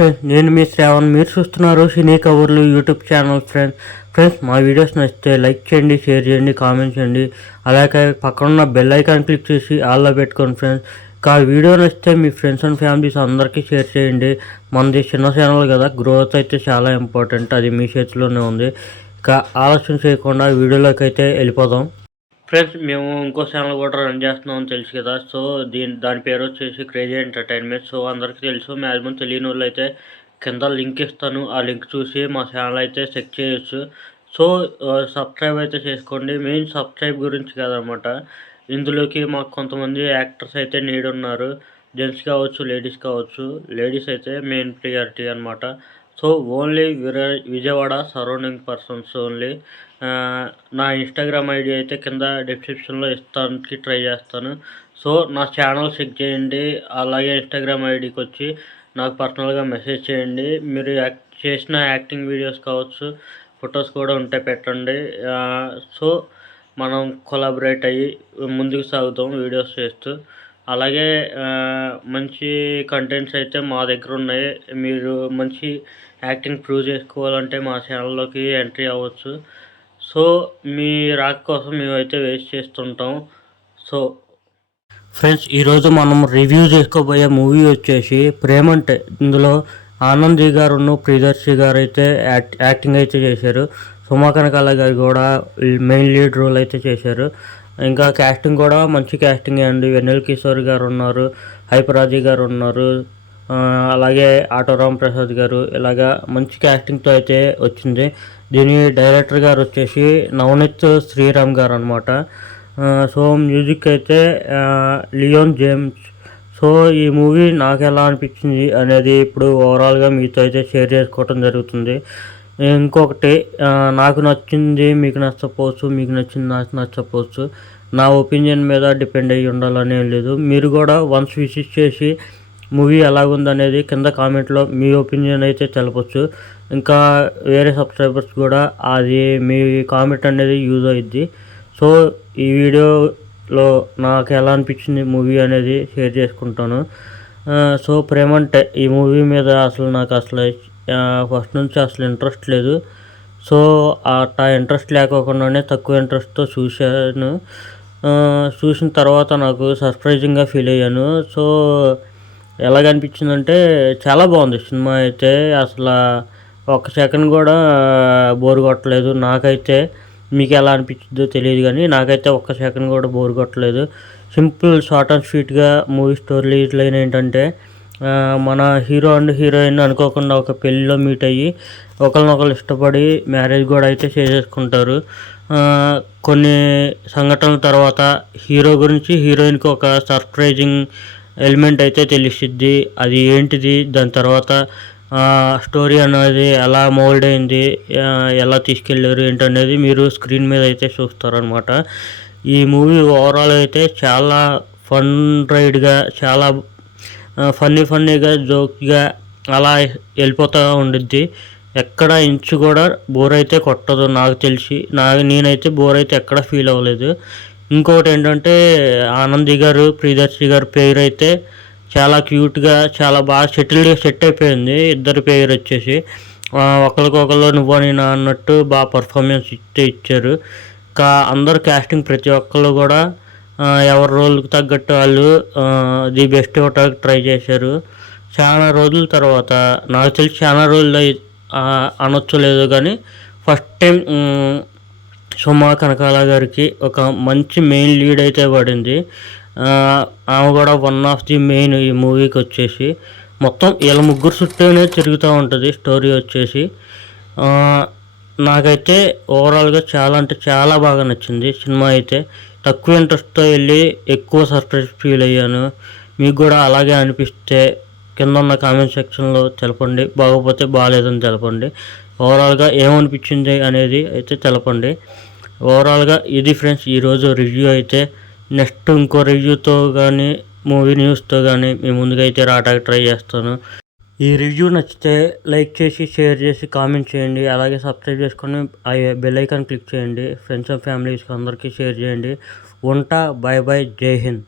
Friends, నేను మీ శ్రావణ్. మీరు చూస్తున్నారు సినీ కవర్లు యూట్యూబ్ ఛానల్. ఫ్రెండ్స్ మా వీడియోస్ నచ్చితే లైక్ చేయండి, షేర్ చేయండి, కామెంట్ చేయండి. అలాగే పక్కన బెల్ ఐకాన్ క్లిక్ చేసి ఆల్లో పెట్టుకోండి ఫ్రెండ్స్. ఇంకా వీడియో నచ్చితే మీ ఫ్రెండ్స్ అండ్ ఫ్యామిలీస్ అందరికీ షేర్ చేయండి. మనది చిన్న ఛానల్ కదా, గ్రోత్ అయితే చాలా ఇంపార్టెంట్, అది మీ చేతిలోనే ఉంది. ఇంకా ఆలోచన చేయకుండా వీడియోలోకి అయితే వెళ్ళిపోదాం. ఫ్రెండ్స్, మేము ఇంకో ఛానల్ కూడా రన్ చేస్తున్నామని తెలుసు కదా. సో దాని పేరు వచ్చేసి క్రేజీ ఎంటర్టైన్మెంట్. సో అందరికీ తెలుసు, మ్యాక్సిమం తెలియని వాళ్ళు అయితే కింద లింక్ ఇస్తాను, ఆ లింక్ చూసి మా ఛానల్ అయితే చెక్ చేయొచ్చు. సో సబ్స్క్రైబ్ అయితే చేసుకోండి. మెయిన్ సబ్స్క్రైబ్ గురించి కాదనమాట, ఇందులోకి మాకు కొంతమంది యాక్టర్స్ అయితే నీడ్ ఉన్నారు. జెంట్స్ కావచ్చు, లేడీస్ కావచ్చు. లేడీస్ అయితే మెయిన్ ప్రియారిటీ అనమాట. So only Vijayawada surrounding persons only. నా ఇన్స్టాగ్రామ్ ఐడి అయితే కింద డిస్క్రిప్షన్లో ఇస్తానికి ట్రై చేస్తాను. సో నా ఛానల్ చెక్ చేయండి. అలాగే ఇన్స్టాగ్రామ్ ఐడికి వచ్చి నాకు పర్సనల్గా మెసేజ్ చేయండి. మీరు చేసిన యాక్టింగ్ వీడియోస్ కావచ్చు, ఫొటోస్ కూడా ఉంటే పెట్టండి. సో మనం కొలాబరేట్ అయ్యి ముందుకు సాగుతాం వీడియోస్ చేస్తూ. అలాగే మంచి కంటెంట్స్ అయితే మా దగ్గర ఉన్నాయి. మీరు మంచి యాక్టింగ్ ప్రూవ్ చేసుకోవాలంటే మా ఛానల్లోకి ఎంట్రీ అవ్వచ్చు. సో మీ రాక కోసం మేమైతే వెయిట్ చేస్తుంటాం. సో ఫ్రెండ్స్, ఈరోజు మనం రివ్యూ చేసుకోబోయే మూవీ వచ్చేసి ప్రేమంటే. ఇందులో ఆనంద్ గారును ప్రియదర్శి గారు అయితే యాక్టింగ్ అయితే చేశారు. సుమా కనకాల గారు కూడా మెయిన్ లీడ్ రోల్ అయితే చేశారు. ఇంకా క్యాస్టింగ్ కూడా మంచి క్యాస్టింగ్ అండి. వెన్నెల కిషోర్ గారు ఉన్నారు, హైపరాజీ గారు ఉన్నారు, అలాగే ఆటో రామ్ ప్రసాద్ గారు. ఇలాగా మంచి క్యాస్టింగ్తో అయితే వచ్చింది. దీని డైరెక్టర్ గారు వచ్చేసి నవనీత్ శ్రీరామ్ గారు అనమాట. సో మ్యూజిక్ అయితే లియోన్ జేమ్స్. సో ఈ మూవీ నాకు ఎలా అనిపించింది అనేది ఇప్పుడు ఓవరాల్గా మీతో అయితే షేర్ చేసుకోవటం జరుగుతుంది. ఇంకొకటి, నాకు నచ్చింది మీకు నచ్చకపోవచ్చు, మీకు నచ్చింది నాకు నచ్చకపోవచ్చు. నా ఒపీనియన్ మీద డిపెండ్ అయ్యి ఉండాలని ఏం లేదు. మీరు కూడా వన్స్ విజిట్ చేసి మూవీ ఎలాగుందనేది కింద కామెంట్లో మీ ఒపీనియన్ అయితే తెలపచ్చు. ఇంకా వేరే సబ్స్క్రైబర్స్ కూడా అది మీ కామెంట్ అనేది యూజ్ అవుద్ది. సో ఈ వీడియోలో నాకు ఎలా అనిపించింది మూవీ అనేది షేర్ చేసుకుంటాను. సో ప్రేమంటే ఈ మూవీ మీద నాకు అసలు ఫస్ట్ నుంచి అసలు ఇంట్రెస్ట్ లేదు. సో ఆ ఇంట్రెస్ట్ లేకోకుండానే తక్కువ ఇంట్రెస్ట్తో చూసిన తర్వాత నాకు సర్ప్రైజింగ్గా ఫీల్ అయ్యాను. సో ఎలాగనిపించిందంటే చాలా బాగుంది సినిమా అయితే. అసలు ఒక్క సెకండ్ కూడా బోర్ కొట్టలేదు నాకైతే. మీకు ఎలా అనిపించిందో తెలియదు కానీ నాకైతే ఒక్క సెకండ్ కూడా బోర్ కొట్టలేదు. సింపుల్ షార్ట్ అండ్ స్వీట్గా మూవీ స్టోరీ లైన్ ఏంటంటే, మన హీరో అండ్ హీరోయిన్ అనుకోకుండా ఒక పెళ్ళిలో మీట్ అయ్యి ఒకరినొకరు ఇష్టపడి మ్యారేజ్ కూడా అయితే చేసేసుకుంటారు. కొన్ని సంఘటనల తర్వాత హీరో గురించి హీరోయిన్కి ఒక సర్ప్రైజింగ్ ఎలిమెంట్ అయితే తెలుస్తుంది. అది ఏంటిది, దాని తర్వాత స్టోరీ అనేది ఎలా మోల్డ్ అయింది, ఎలా తీసుకెళ్ళారు ఏంటనేది మీరు స్క్రీన్ మీద అయితే చూస్తారనమాట. ఈ మూవీ ఓవరాల్ అయితే చాలా ఫన్ రైడ్గా, చాలా ఫన్నీగా, జోక్గా అలా వెళ్ళిపోతూ ఉండిద్ది. ఎక్కడ ఇంచు కూడా బోర్ అయితే కొట్టదు నాకు తెలిసి. నేనైతే బోర్ అయితే ఎక్కడ ఫీల్ అవ్వలేదు. ఇంకొకటి ఏంటంటే, ఆనంద్ గారు ప్రియదర్శి గారు పేరు అయితే చాలా క్యూట్గా, చాలా బాగా సెట్ అయిపోయింది. ఇద్దరు పేరు వచ్చేసి ఒకరికొకరు నువ్వు నేను అన్నట్టు బాగా పర్ఫార్మెన్స్ ఇచ్చారు. ఇంకా అందరు క్యాస్టింగ్ ప్రతి ఒక్కరు కూడా ఎవరి రోల్కి తగ్గట్టు వాళ్ళు ది బెస్ట్ ఇవ్వటానికి ట్రై చేశారు. చాలా రోజుల తర్వాత, నాకు తెలిసి చాలా రోజులు అనొచ్చు లేదు కానీ ఫస్ట్ టైం సుమా కనకాల గారికి ఒక మంచి మెయిన్ లీడ్ అయితే పడింది. ఆమె కూడా వన్ ఆఫ్ ది మెయిన్ ఈ మూవీకి వచ్చేసి. మొత్తం వీళ్ళ ముగ్గురు చుట్టూనే తిరుగుతూ ఉంటుంది స్టోరీ వచ్చేసి. నాకైతే ఓవరాల్గా చాలా అంటే చాలా బాగా నచ్చింది సినిమా అయితే. తక్కువ ఇంట్రెస్ట్తో వెళ్ళి ఎక్కువ సర్ప్రైజ్ ఫీల్ అయ్యాను. మీకు కూడా అలాగే అనిపిస్తే కింద ఉన్న కామెంట్ సెక్షన్లో తెలపండి. బాగోపోతే బాగాలేదని తెలపండి. ఓవరాల్గా ఏమనిపించింది అనేది అయితే తెలపండి. ఓవరాల్గా ఇది ఫ్రెండ్స్ ఈరోజు రివ్యూ అయితే. నెక్స్ట్ ఇంకో రివ్యూతో కానీ మూవీ న్యూస్తో కానీ మీ ముందుగా అయితే రావడానికి ట్రై చేస్తాను. ఈ రివ్యూ నచ్చితే లైక్ చేసి, షేర్ చేసి, కామెంట్ చేయండి. అలాగే సబ్స్క్రైబ్ చేసుకొని బెల్ ఐకాన్ క్లిక్ చేయండి. ఫ్రెండ్స్ అండ్ ఫ్యామిలీస్కి అందరికీ షేర్ చేయండి. ఉంటా. Bye bye. జై హింద్.